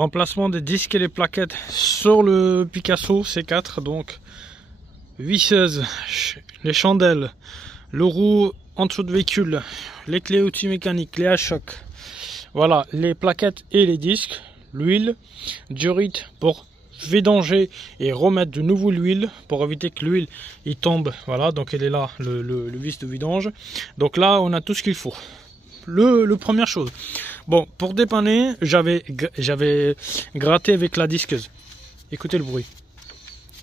Remplacement des disques et les plaquettes sur le Picasso C4, donc visseuse, les chandelles, le roue en dessous de véhicule, les clés outils mécaniques, les à-chocs, voilà, les plaquettes et les disques, l'huile, diorite pour vidanger et remettre de nouveau l'huile pour éviter que l'huile il tombe, voilà, donc elle est là, le vis de vidange. Donc là on a tout ce qu'il faut. Le première chose, bon, pour dépanner, j'avais gratté avec la disqueuse. Écoutez le bruit.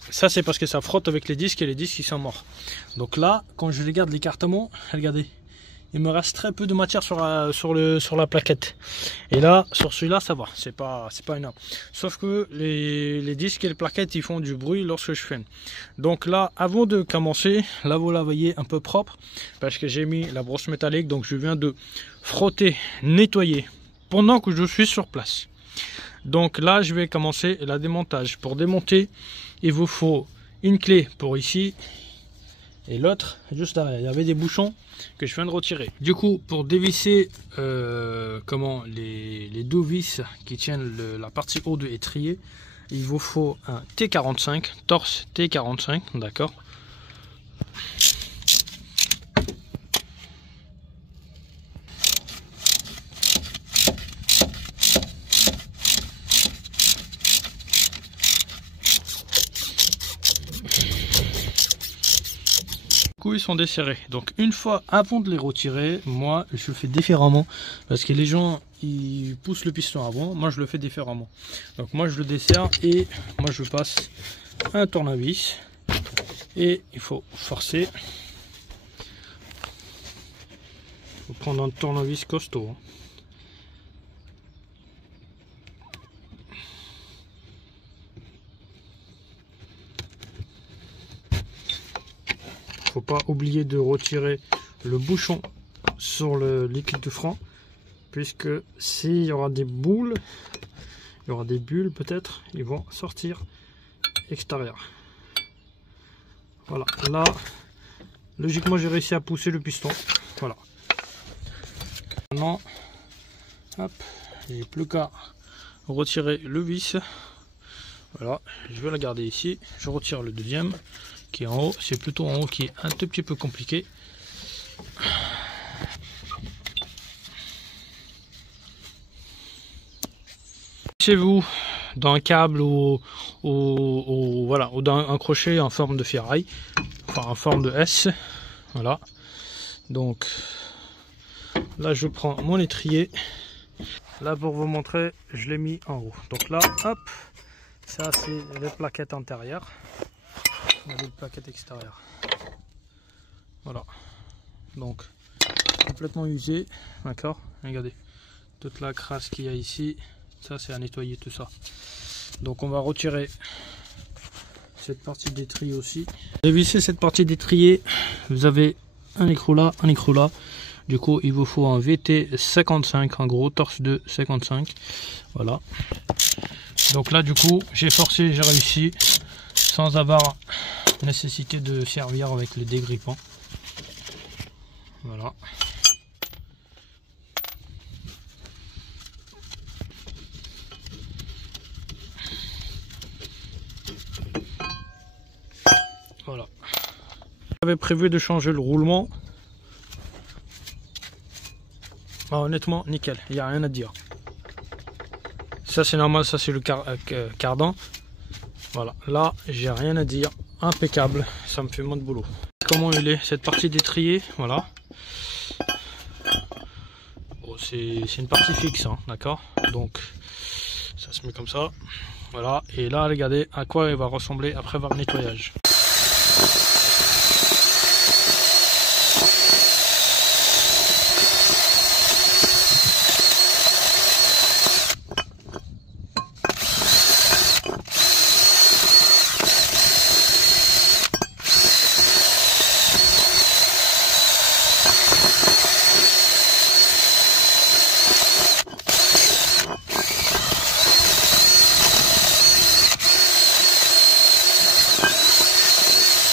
Ça c'est parce que ça frotte avec les disques et les disques ils sont morts. Donc là, quand je regarde l'écartement, regardez, il me reste très peu de matière sur la plaquette. Et là, sur celui-là, ça va, c'est pas énorme. Sauf que les disques et les plaquettes, ils font du bruit lorsque je freine. Donc là, avant de commencer, là vous la voyez un peu propre, parce que j'ai mis la brosse métallique, donc je viens de frotter, nettoyer, pendant que je suis sur place. Donc là, je vais commencer la démontage. Pour démonter, il vous faut une clé pour ici, et l'autre juste derrière. Il y avait des bouchons que je viens de retirer. Du coup, pour dévisser les deux vis qui tiennent la partie haut de l'étrier, il vous faut un T45, torse T45, d'accord. Ils sont desserrés, donc une fois avant de les retirer, moi je fais différemment parce que les gens ils poussent le piston avant, moi je le fais différemment. Donc moi je le desserre et moi je passe un tournevis et il faut forcer. Il faut prendre un tournevis costaud. Faut pas oublier de retirer le bouchon sur le liquide de frein, puisque s'il y aura des boules, il y aura des bulles peut-être, ils vont sortir extérieur. Voilà, là logiquement j'ai réussi à pousser le piston. Voilà. Maintenant, hop, j'ai plus qu'à retirer le vis. Voilà, je vais la garder ici. Je retire le deuxième qui est en haut. C'est plutôt en haut qui est un tout petit peu compliqué. Chez vous, dans un câble ou voilà, ou dans un crochet en forme de ferraille, enfin en forme de S. Voilà. Donc là, je prends mon étrier. Là, pour vous montrer, je l'ai mis en haut. Donc là, hop, ça c'est les plaquettes antérieures. Les plaquettes extérieures. Voilà. Donc complètement usé, d'accord. Regardez toute la crasse qu'il y a ici. Ça c'est à nettoyer tout ça. Donc on va retirer cette partie d'étrier aussi. Dévisser cette partie d'étrier. Vous avez un écrou là, un écrou là. Du coup il vous faut un VT 55, en gros torse de 55. Voilà. Donc là du coup j'ai forcé, j'ai réussi sans avoir nécessité de servir avec le dégrippant. Voilà. Voilà. J'avais prévu de changer le roulement. Ah, honnêtement, nickel, il n'y a rien à dire. Ça c'est normal, ça c'est le cardan. Voilà, là j'ai rien à dire, impeccable, ça me fait moins de boulot. Comment il est cette partie d'étrier, voilà. Bon, c'est une partie fixe, hein, d'accord. Donc ça se met comme ça, voilà. Et là regardez à quoi il va ressembler après avoir le nettoyage.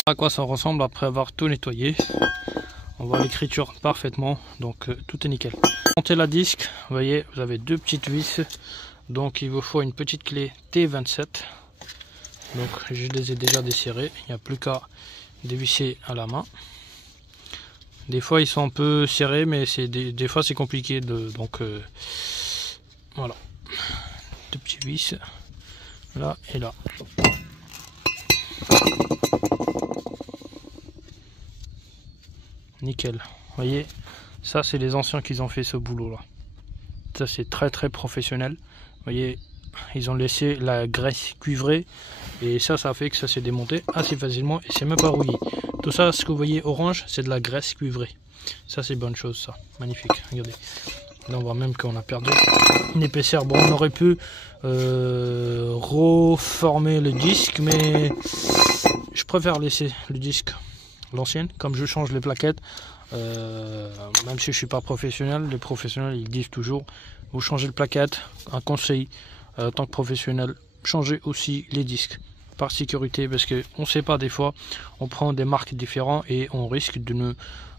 À quoi ça ressemble après avoir tout nettoyé. On voit l'écriture parfaitement, donc tout est nickel. Montez la disque, vous voyez, vous avez deux petites vis Donc il vous faut une petite clé T27. Donc je les ai déjà desserrés, il n'y a plus qu'à dévisser à la main. Des fois ils sont un peu serrés, mais des fois c'est compliqué donc voilà, deux petits vis là et là. Nickel. Vous voyez, ça c'est les anciens qui ont fait ce boulot là. Ça c'est très très professionnel. Vous voyez, ils ont laissé la graisse cuivrée et ça fait que ça s'est démonté assez facilement et c'est même pas rouillé. Tout ça, ce que vous voyez orange, c'est de la graisse cuivrée. Ça c'est bonne chose, ça. Magnifique. Regardez. Là on voit même qu'on a perdu une épaisseur. Bon, on aurait pu reformer le disque, mais je préfère laisser le disque l'ancienne, comme je change les plaquettes. Même si je suis pas professionnel, les professionnels ils disent toujours vous changez de plaquette. Un conseil en tant que professionnel, changez aussi les disques par sécurité, parce que on sait pas, des fois on prend des marques différentes et on risque de ne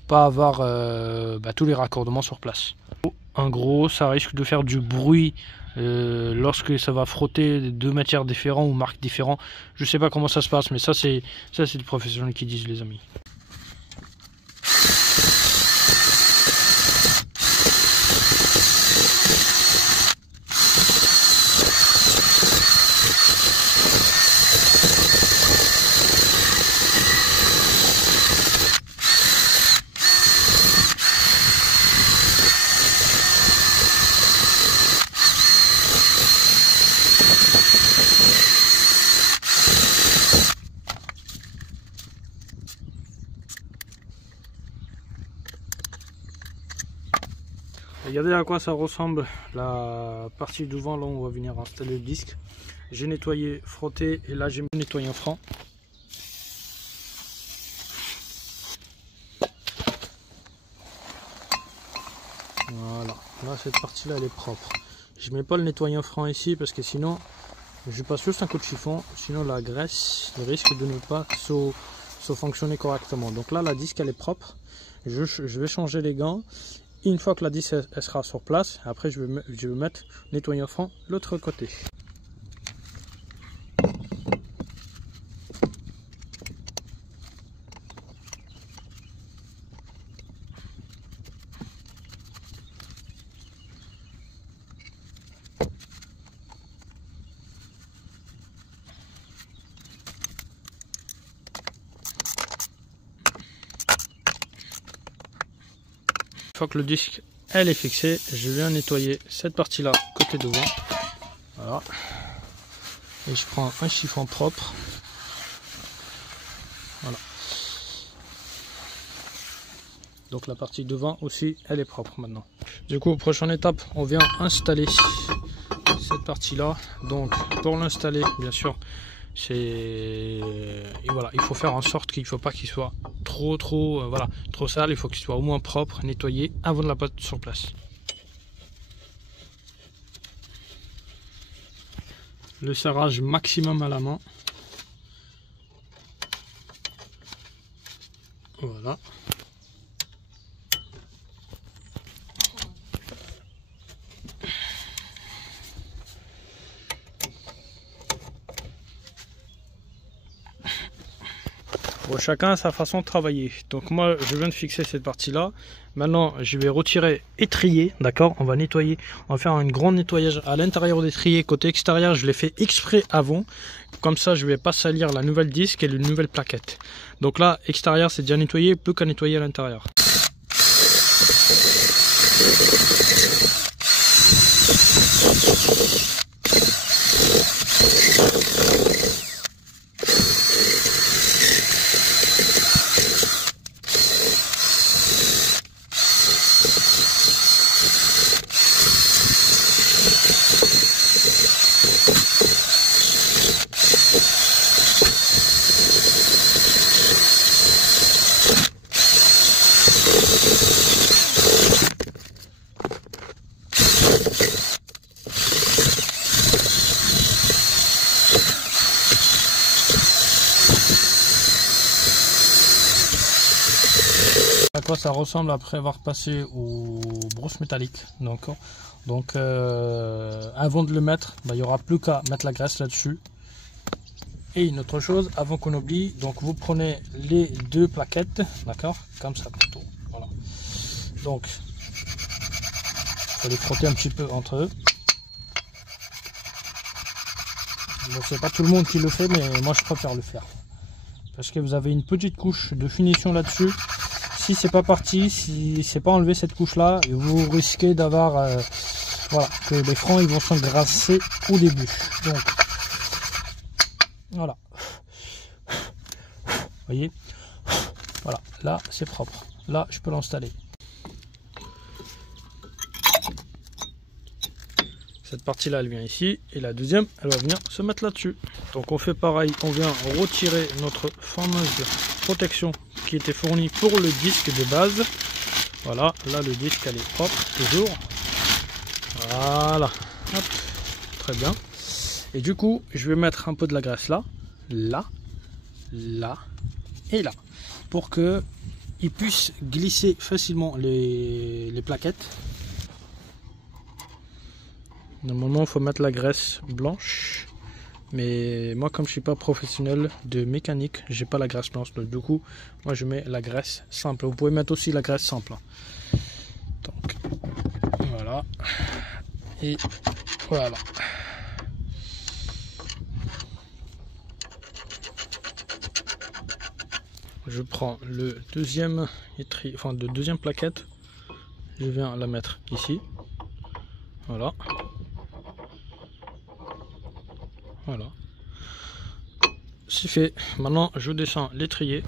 pas avoir tous les raccordements sur place. En gros, ça risque de faire du bruit lorsque ça va frotter deux matières différentes ou marques différentes. Je sais pas comment ça se passe, mais ça c'est les professionnels qui disent, les amis. Regardez à quoi ça ressemble la partie devant, là on va venir installer le disque. J'ai nettoyé, frotté, et là j'ai nettoyé en franc. Voilà, là cette partie là elle est propre. Je mets pas le nettoyant franc ici parce que sinon je passe juste un coup de chiffon, sinon la graisse risque de ne pas se fonctionner correctement. Donc là la disque elle est propre, je vais changer les gants. Une fois que la disque elle sera sur place, après je vais mettre nettoyant franc l'autre côté. Une fois que le disque elle est fixé, je viens nettoyer cette partie là côté devant. Voilà. Et je prends un chiffon propre. Voilà. Donc la partie devant aussi elle est propre maintenant. Du coup, prochaine étape, on vient installer cette partie là. Donc pour l'installer, bien sûr, voilà, il faut faire en sorte qu'il ne faut pas qu'il soit trop sale. Il faut qu'il soit au moins propre, nettoyé avant de la mettre sur place. Le serrage maximum à la main. Voilà. Bon, chacun a sa façon de travailler. Donc moi je viens de fixer cette partie là. Maintenant je vais retirer et trier. D'accord, on va nettoyer, on va faire un grand nettoyage à l'intérieur des triers. Côté extérieur je l'ai fait exprès avant, comme ça je vais pas salir la nouvelle disque et la nouvelle plaquette. Donc là extérieur c'est déjà nettoyé, plus qu'à nettoyer à l'intérieur. quoi ça ressemble après avoir passé aux brosses métalliques. Donc avant de le mettre, il n'y aura plus qu'à mettre la graisse là-dessus. Et une autre chose, avant qu'on oublie, donc vous prenez les deux plaquettes, d'accord, comme ça plutôt. Voilà. Donc, il faut les frotter un petit peu entre eux. Bon, c'est pas tout le monde qui le fait, mais moi je préfère le faire. Parce que vous avez une petite couche de finition là-dessus. Si c'est pas parti, si c'est pas enlevé cette couche-là, vous risquez d'avoir, voilà, que les francs ils vont s'engrasser au début. Donc, voilà. Vous voyez, voilà, là c'est propre. Là je peux l'installer. Cette partie là elle vient ici et la deuxième elle va venir se mettre là dessus. Donc on fait pareil, on vient retirer notre fameuse protection qui était fournie pour le disque de base. Voilà, là le disque elle est propre toujours. Voilà, hop, très bien. Et du coup je vais mettre un peu de la graisse là, là, là et là, pour que il puisse glisser facilement les plaquettes. Normalement il faut mettre la graisse blanche, mais moi comme je suis pas professionnel de mécanique, j'ai pas la graisse blanche, donc du coup moi je mets la graisse simple. Vous pouvez mettre aussi la graisse simple. Donc voilà, et voilà. Je prends le deuxième étrier, enfin de deuxième plaquette, je viens la mettre ici. Voilà. Voilà. C'est fait. Maintenant je descends l'étrier.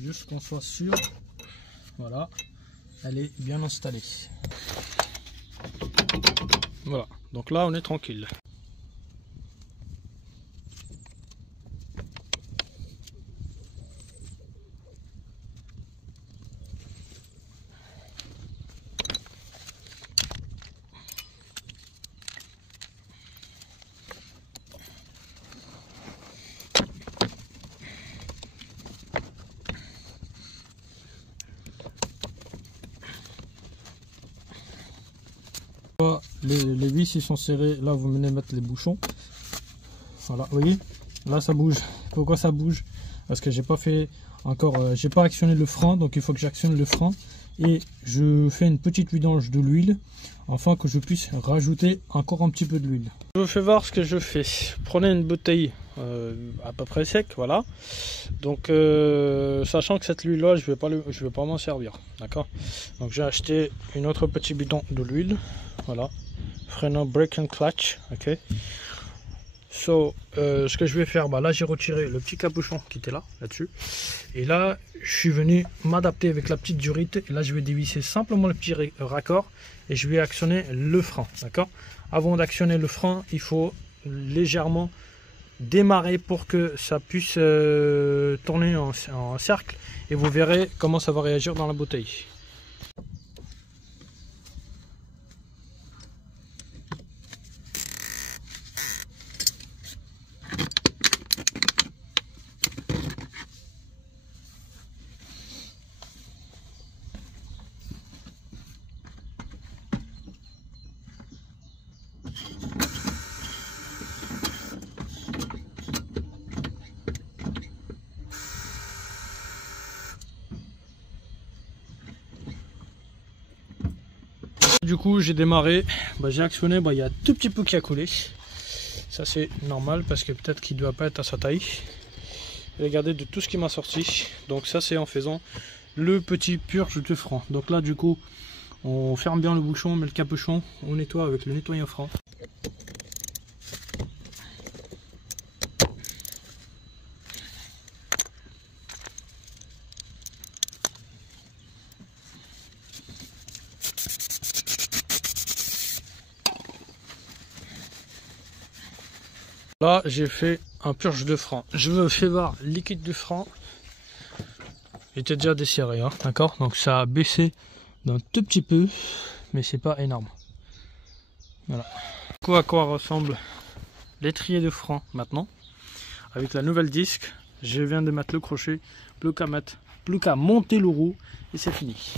Juste qu'on soit sûr, voilà, elle est bien installée. Voilà, donc là on est tranquille. Les vis ils sont serrés, là vous venez mettre les bouchons. Voilà, vous voyez, là ça bouge. Pourquoi ça bouge? Parce que j'ai pas fait encore, j'ai pas actionné le frein, donc il faut que j'actionne le frein. Et je fais une petite vidange de l'huile afin que je puisse rajouter encore un petit peu de l'huile. Je vous fais voir ce que je fais. Prenez une bouteille à peu près sec, voilà. Donc sachant que cette huile là je vais pas m'en servir, d'accord. Donc j'ai acheté une autre petit bidon de l'huile, voilà. Freno brake and clutch, ok. Ce que je vais faire, là j'ai retiré le petit capuchon qui était là-dessus, et là je suis venu m'adapter avec la petite durite, et là je vais dévisser simplement le petit raccord et je vais actionner le frein, d'accord. Avant d'actionner le frein, il faut légèrement démarrer pour que ça puisse tourner en cercle, et vous verrez comment ça va réagir dans la bouteille. Du coup j'ai démarré, j'ai actionné, il y a un tout petit peu qui a coulé. Ça c'est normal parce que peut-être qu'il ne doit pas être à sa taille. Regardez de tout ce qui m'a sorti. Donc ça c'est en faisant le petit purge de frein. Donc là du coup on ferme bien le bouchon, on met le capuchon, on nettoie avec le nettoyant frein. Là, j'ai fait un purge de frein. Je me fais voir le liquide du frein. Il était déjà desserré, hein, d'accord? Donc ça a baissé d'un tout petit peu, mais c'est pas énorme. Voilà. À quoi ressemble l'étrier de frein maintenant? Avec la nouvelle disque, je viens de mettre le crochet, plus qu'à monter le roue et c'est fini.